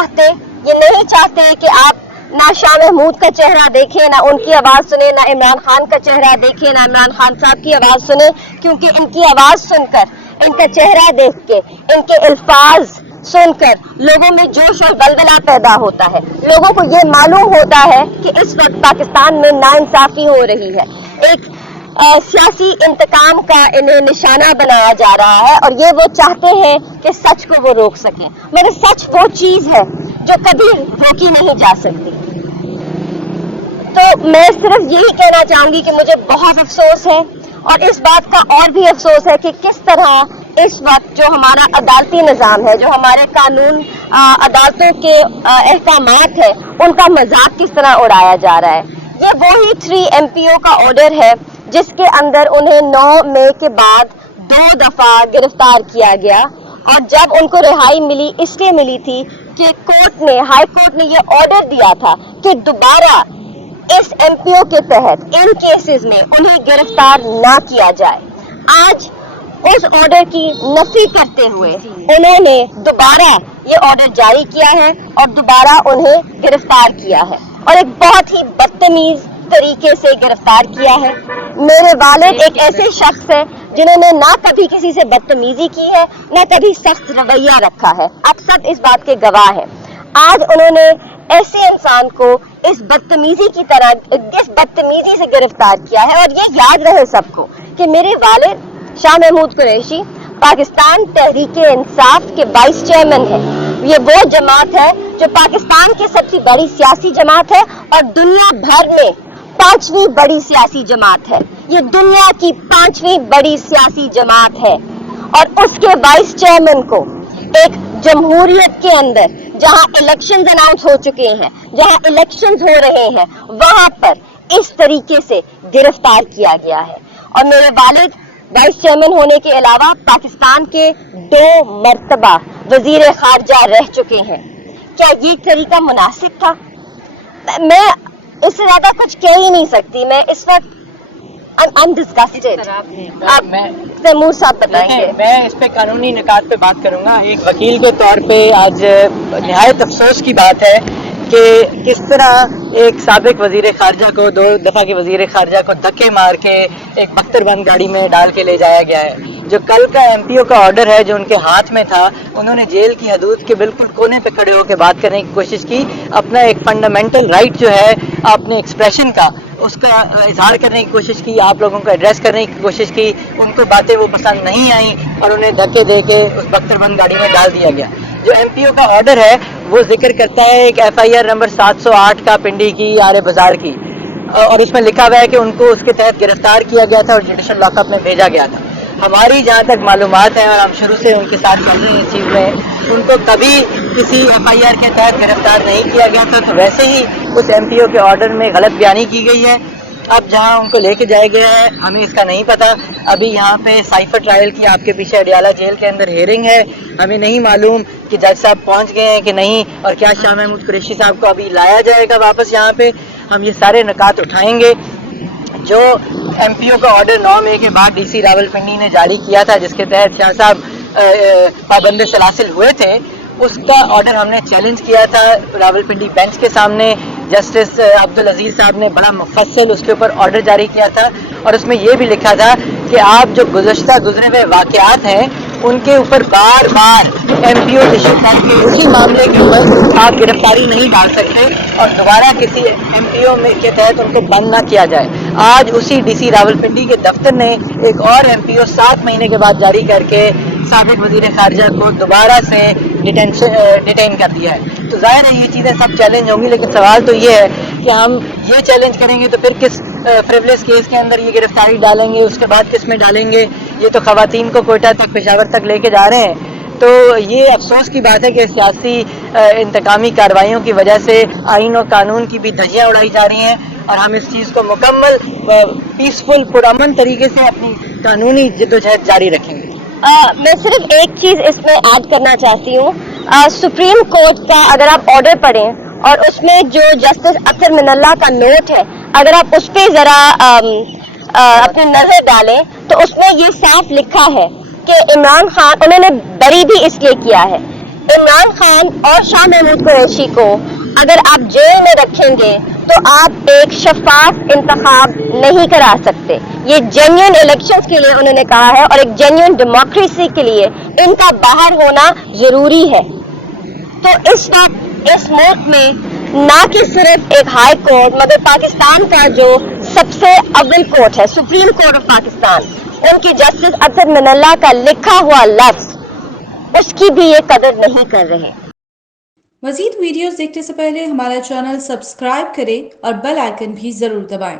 चाहते, ये नहीं चाहते कि आप ना शाह महमूद का चेहरा देखें, ना उनकी आवाज़ सुने, ना इमरान खान का चेहरा देखें, ना इमरान खान साहब की आवाज़ सुने, क्योंकि इनकी आवाज़ सुनकर, इनका चेहरा देख के, इनके अल्फाज सुनकर लोगों में जोश और बलबला पैदा होता है। लोगों को ये मालूम होता है कि इस वक्त पाकिस्तान में नाइंसाफ़ी हो रही है, एक सियासी इंतकाम का इन्हें निशाना बनाया जा रहा है, और ये वो चाहते हैं कि सच को वो रोक सकें, मगर सच वो चीज़ है जो कभी रोकी नहीं जा सकती। तो मैं सिर्फ यही कहना चाहूँगी कि मुझे बहुत अफसोस है, और इस बात का और भी अफसोस है कि किस तरह इस वक्त जो हमारा अदालती निज़ाम है, जो हमारे कानून अदालतों के अहकामात है, उनका मजाक किस तरह उड़ाया जा रहा है। ये वही 3 MPO का ऑर्डर है जिसके अंदर उन्हें 9 मई के बाद 2 दफा गिरफ्तार किया गया, और जब उनको रिहाई मिली इसलिए मिली थी कि हाई कोर्ट ने ये ऑर्डर दिया था कि दोबारा इस MPO के तहत इन केसेस में उन्हें गिरफ्तार ना किया जाए। आज उस ऑर्डर की नफी करते हुए उन्होंने दोबारा ये ऑर्डर जारी किया है और दोबारा उन्हें गिरफ्तार किया है, और एक बहुत ही बदतमीज तरीके से गिरफ्तार किया है। मेरे वालिद एक ऐसे शख्स है जिन्होंने ना कभी किसी से बदतमीजी की है, ना कभी सख्त रवैया रखा है। आप सब इस बात के गवाह हैं। आज उन्होंने ऐसे इंसान को इस बदतमीजी की तरह, इस बदतमीजी से गिरफ्तार किया है। और ये याद रहे सबको कि मेरे वालिद शाह महमूद कुरैशी पाकिस्तान तहरीके इंसाफ के वाइस चेयरमैन है। ये वो जमात है जो पाकिस्तान की सबसे बड़ी सियासी जमात है और दुनिया भर में 5वीं बड़ी सियासी जमात है। ये दुनिया की 5वीं बड़ी सियासी जमात है, और उसके वाइस चेयरमैन को एक जमहूरियत के अंदर जहां इलेक्शंस अनाउंस हो चुके हैं, जहां इलेक्शंस हो रहे हैं, वहां पर इस तरीके से गिरफ्तार किया गया है। और मेरे वालिद वाइस चेयरमैन होने के अलावा पाकिस्तान के 2 मर्तबा वजीर खारजा रह चुके हैं। क्या ये तरीका मुनासिब था? मैं इससे ज्यादा कुछ कह ही नहीं सकती। मैं इस वक्त अनडिस्कस्टेड। आप तैमूर साहब बताएंगे। मैं इस पे कानूनी निकात पे बात करूंगा। एक वकील के तौर पे आज निहायत अफसोस की बात है कि किस तरह एक साबिक वजीर खारजा को, 2 दफा के वजीर खारजा को धक्के मार के एक बख्तरबंद गाड़ी में डाल के ले जाया गया है। जो कल का MPO का ऑर्डर है जो उनके हाथ में था, उन्होंने जेल की हदूद के बिल्कुल कोने पे खड़े होकर बात करने की कोशिश की। अपना एक फंडामेंटल राइट जो है अपने एक्सप्रेशन का, उसका इजहार करने की कोशिश की, आप लोगों को एड्रेस करने की कोशिश की। उनको बातें वो पसंद नहीं आई और उन्हें धक्के दे के उस बख्तरबंद गाड़ी में डाल दिया गया। जो MPO का ऑर्डर है वो जिक्र करता है एक FIR नंबर 708 का पिंडी की आरे बाजार की, और इसमें लिखा हुआ है कि उनको उसके तहत गिरफ्तार किया गया था और जुडिशल लॉकअप में भेजा गया था। हमारी जहाँ तक मालूमात हैं, और हम शुरू से उनके साथ चल रहे हैं इस चीज़ में, उनको कभी किसी FIR के तहत गिरफ्तार नहीं किया गया था। तो वैसे ही उस MPO के ऑर्डर में गलत बयानी की गई है। अब जहाँ उनको लेके जाया गया है हमें इसका नहीं पता। अभी यहाँ पे साइफर ट्रायल की आपके पीछे अडियाला जेल के अंदर हेयरिंग है। हमें नहीं मालूम कि जज साहब पहुँच गए हैं कि नहीं, और क्या शाह महमूद कुरैशी साहब को अभी लाया जाएगा वापस यहाँ पे। हम ये सारे निकात उठाएंगे। जो MPO का ऑर्डर 9 मई के बाद DC रावलपिंडी ने जारी किया था, जिसके तहत शाह साहब पाबंद सलासिल हुए थे, उसका ऑर्डर हमने चैलेंज किया था रावलपिंडी बेंच के सामने। जस्टिस अब्दुल अजीज साहब ने बड़ा मुफस्सल उसके ऊपर ऑर्डर जारी किया था, और उसमें यह भी लिखा था कि आप जो गुज़श्ता हुए वाक़यात हैं उनके ऊपर बार बार MPO इशू करके उसी मामले के ऊपर आप गिरफ्तारी नहीं डाल सकते और दोबारा किसी MPO में के तहत उनको बंद ना किया जाए। आज उसी DC रावलपिंडी के दफ्तर ने एक और MPO 7 महीने के बाद जारी करके साबिक वजीर खारजा को दोबारा से डिटेन कर दिया है। तो जाहिर है ये चीज़ें सब चैलेंज होंगी, लेकिन सवाल तो ये है कि हम ये चैलेंज करेंगे तो फिर किस फ्रिवलेस केस के अंदर ये गिरफ्तारी डालेंगे, उसके बाद किस में डालेंगे। ये तो खवातीन को कोयटा तक, पेशावर तक लेके जा रहे हैं। तो ये अफसोस की बात है कि सियासी इंतकामी कार्रवाइयों की वजह से आइन और कानून की भी धज्जियाँ उड़ाई जा रही हैं, और हम इस चीज़ को मुकम्मल पीसफुल पुरअमन तरीके से अपनी कानूनी जिद्दोजहद जारी रखेंगे। मैं सिर्फ एक चीज़ इसमें ऐड करना चाहती हूँ। सुप्रीम कोर्ट का अगर आप ऑर्डर पढ़ें और उसमें जो जस्टिस अख्तर मिनल्ला का नोट है, अगर आप उस पर ज़रा अपनी नज़र डालें तो उसमें ये साफ लिखा है कि इमरान खान, उन्होंने बरी भी इसलिए किया है, عمران خان اور شاہ محمود قریشی کو اگر آپ جیل میں رکھیں گے تو آپ ایک شفاف انتخاب نہیں کرا سکتے. یہ جینیون الیکشنز کے لیے انہوں نے کہا ہے اور ایک جینیون ڈیموکریسی کے لیے ان کا باہر ہونا ضروری ہے. تو اس وقت اس ملک میں نہ کہ صرف ایک ہائی کورٹ مگر پاکستان کا جو سب سے اول کورٹ ہے سپریم کورٹ آف پاکستان، ان کی جسٹس اطہر من اللہ کا لکھا ہوا لفظ اس کی بھی یہ قدر نہیں کر رہے. مزید ویڈیوز دیکھنے سے پہلے ہمارا چینل سبسکرائب کریں اور بیل آئیکن بھی ضرور دبائیں.